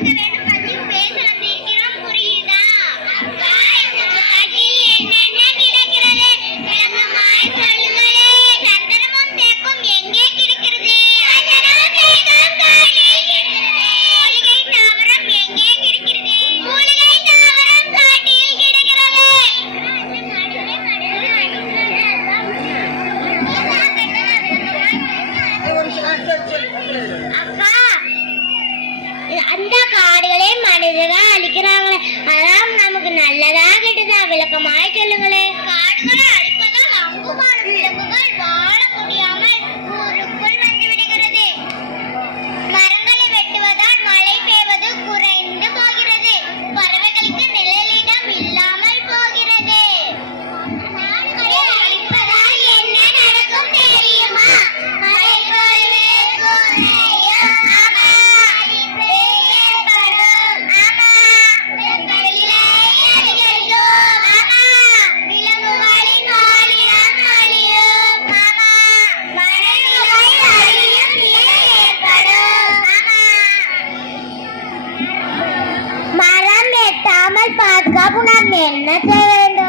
Thank you. அந்த காடுகளே மனிதர்கள் அழிக்கிறாங்களே. அதான் நமக்கு நல்லதா கெட்டதா? விளக்கமாய் சொல்லுங்களேன் நாமல் பாதுகாப்புணர்ந்து என்ன செய்ய வேண்டும்